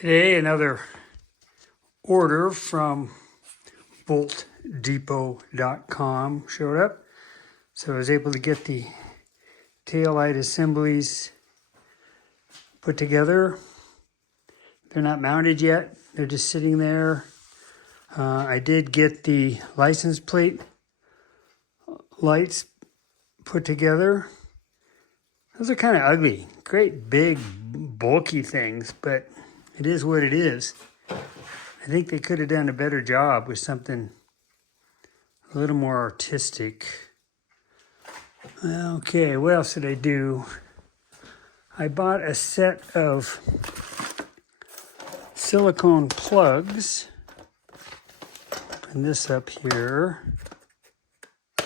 Today, another order from boltdepot.com showed up. So I was able to get the taillight assemblies put together. They're not mounted yet. They're just sitting there. I did get the license plate lights put together. Those are kind of ugly. Great big bulky things, but it is what it is. I think they could have done a better job with something a little more artistic. Okay, what else did I do? I bought a set of silicone plugs. Open this up here. I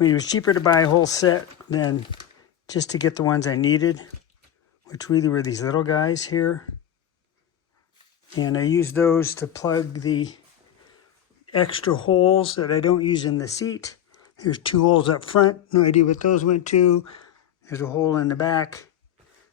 mean, it was cheaper to buy a whole set than just to get the ones I needed, which really were these little guys here. And I used those to plug the extra holes that I don't use in the seat. There's 2 holes up front. No idea what those went to. There's a hole in the back.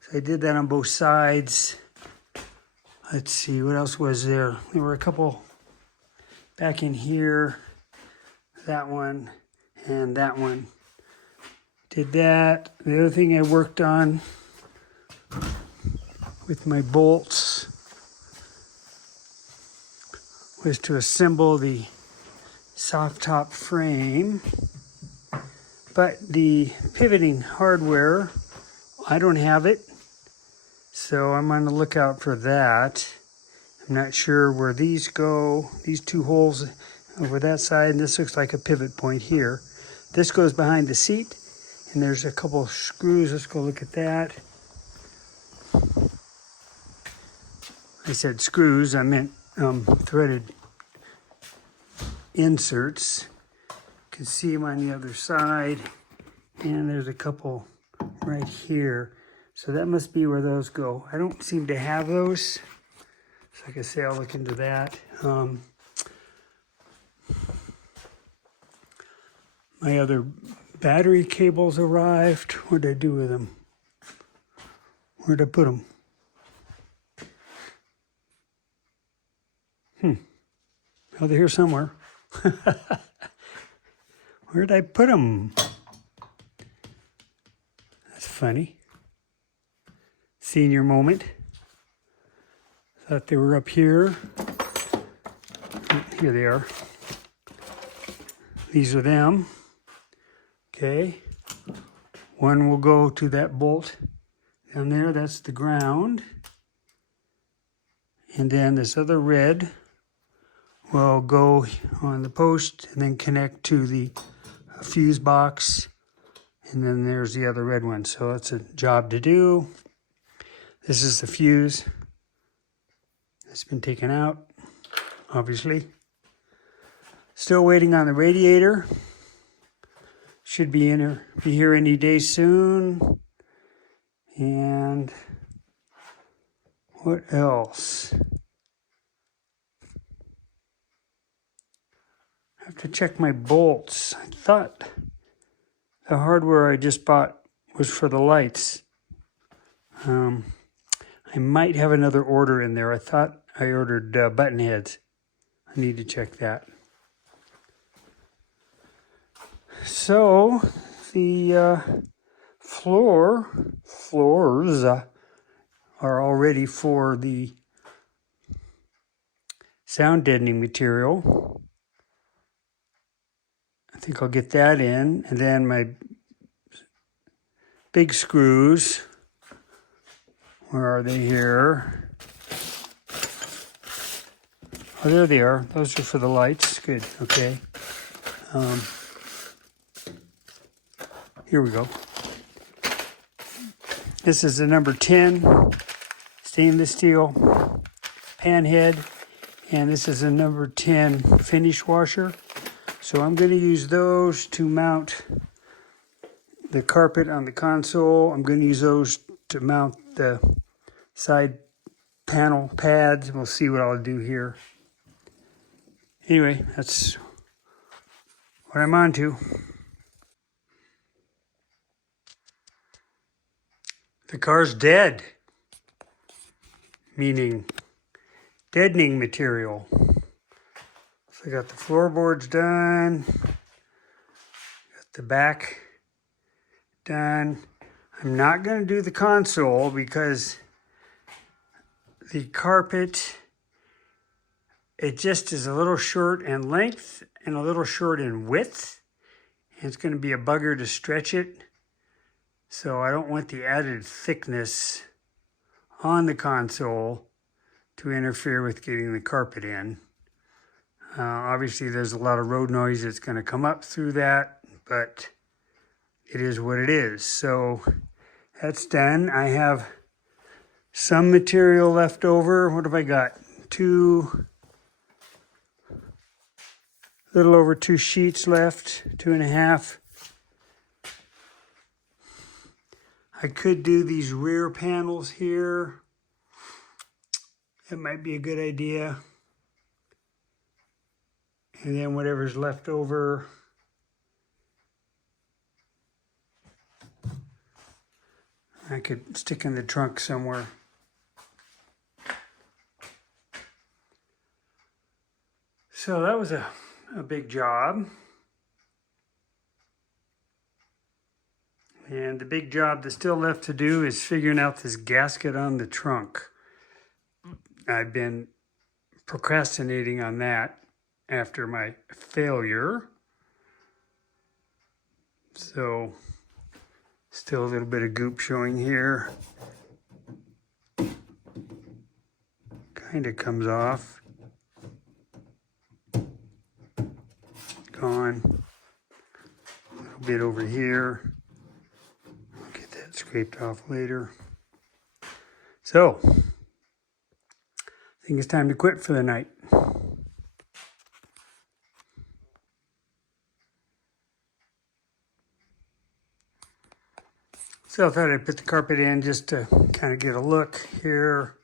So I did that on both sides. Let's see, what else was there? There were a couple back in here. That one and that one. Did that. The other thing I worked on with my bolts was to assemble the soft top frame. But the pivoting hardware, I don't have it. So I'm on the lookout for that. I'm not sure where these go. These 2 holes over that side, and this looks like a pivot point here. This goes behind the seat, and there's a couple screws. Let's go look at that. I said screws, I meant threaded inserts. You can see them on the other side, and there's a couple right here. So that must be where those go. I don't seem to have those. So like I say, I'll look into that. My other battery cables arrived. What did I do with them? Where'd I put them? Oh, they're here somewhere. Where'd I put them? That's funny. Senior moment. Thought they were up here. Here they are. These are them. Okay. One will go to that bolt down there. That's the ground. And then this other red will go on the post and then connect to the fuse box. And then there's the other red one. So it's a job to do. This is the fuse. It's been taken out, obviously. Still waiting on the radiator. Should be here any day soon. And what else? I have to check my bolts. I thought the hardware I just bought was for the lights. I might have another order in there. I thought I ordered button heads. I need to check that. So the floors are all ready for the sound deadening material. I think I'll get that in. And then my big screws. Where are they here? Oh, there they are. Those are for the lights. Good, okay. Here we go. This is the number 10 stainless steel pan head. And this is a number 10 finish washer. So I'm going to use those to mount the carpet on the console. I'm going to use those to mount the side panel pads. We'll see what I'll do here. Anyway, that's what I'm on to. The car's dead. Meaning deadening material. So I got the floorboards done, got the back done. I'm not going to do the console because the carpet, it just is a little short in length and a little short in width. And it's going to be a bugger to stretch it. So I don't want the added thickness on the console to interfere with getting the carpet in. Obviously, there's a lot of road noise that's going to come up through that, but it is what it is. So that's done. I have some material left over. What have I got? Little over 2 sheets left, 2.5. I could do these rear panels here. That might be a good idea. And then whatever's left over, I could stick in the trunk somewhere. So that was a big job. And the big job that's still left to do is figuring out this gasket on the trunk. I've been procrastinating on that after my failure. So still a little bit of goop showing here. Kind of comes off. Gone. A little bit over here. I'll get that scraped off later. So, I think it's time to quit for the night. So I thought I'd put the carpet in just to kind of get a look here.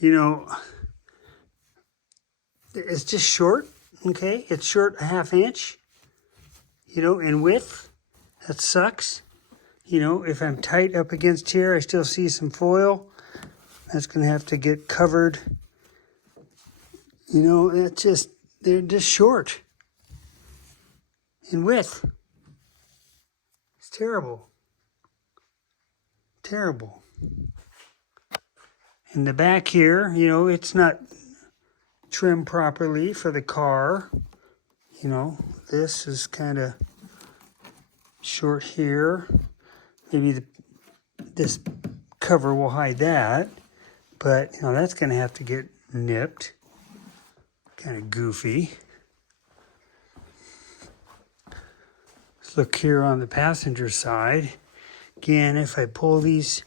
You know, it's just short, okay? It's short a 1/2 inch, you know, in width. That sucks. You know, if I'm tight up against here, I still see some foil. That's going to have to get covered. You know, they're just short in width. It's terrible. Terrible. In the back here, you know, it's not trimmed properly for the car. You know, this is kind of short here. Maybe this cover will hide that, but you know, that's going to have to get nipped. Kind of goofy. Let's look here on the passenger side. Again, if I pull these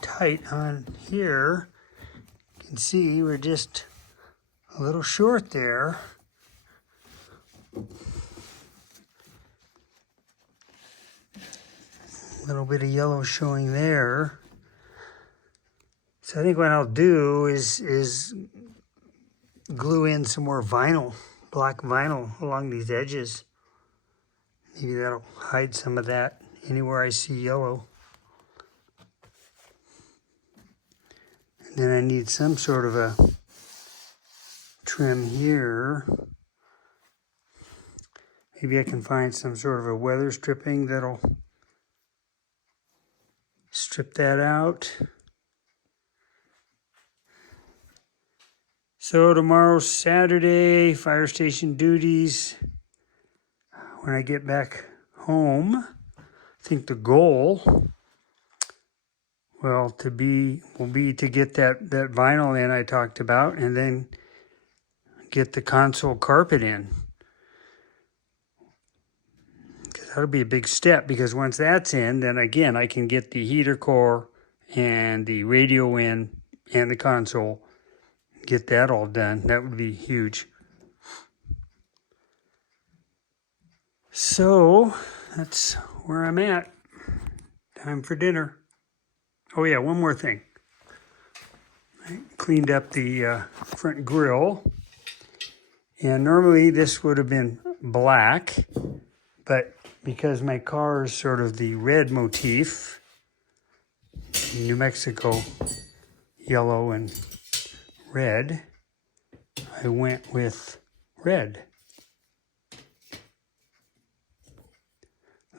tight on here, you can see we're just a little short there. A little bit of yellow showing there. So I think what I'll do is glue in some more vinyl, black vinyl along these edges. Maybe that'll hide some of that anywhere I see yellow. And then I need some sort of a trim here. Maybe I can find some sort of a weather stripping that'll strip that out. So tomorrow's Saturday, fire station duties. When I get back home, I think the goal will be to get that vinyl in I talked about, and then get the console carpet in. Because that'll be a big step, because once that's in, then again I can get the heater core and the radio in and the console. Get that all done. That would be huge. So that's where I'm at. Time for dinner. Oh yeah, one more thing. I cleaned up the front grill. And normally this would have been black, but because my car is sort of the red motif, New Mexico yellow and red, I went with red.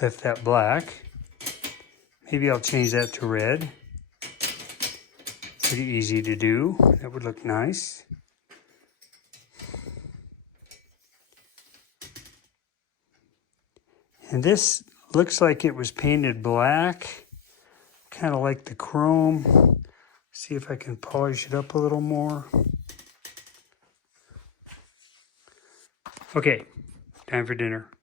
Left that black. Maybe I'll change that to red. Pretty easy to do. That would look nice. And this looks like it was painted black. Kind of like the chrome. See if I can polish it up a little more. Okay, time for dinner.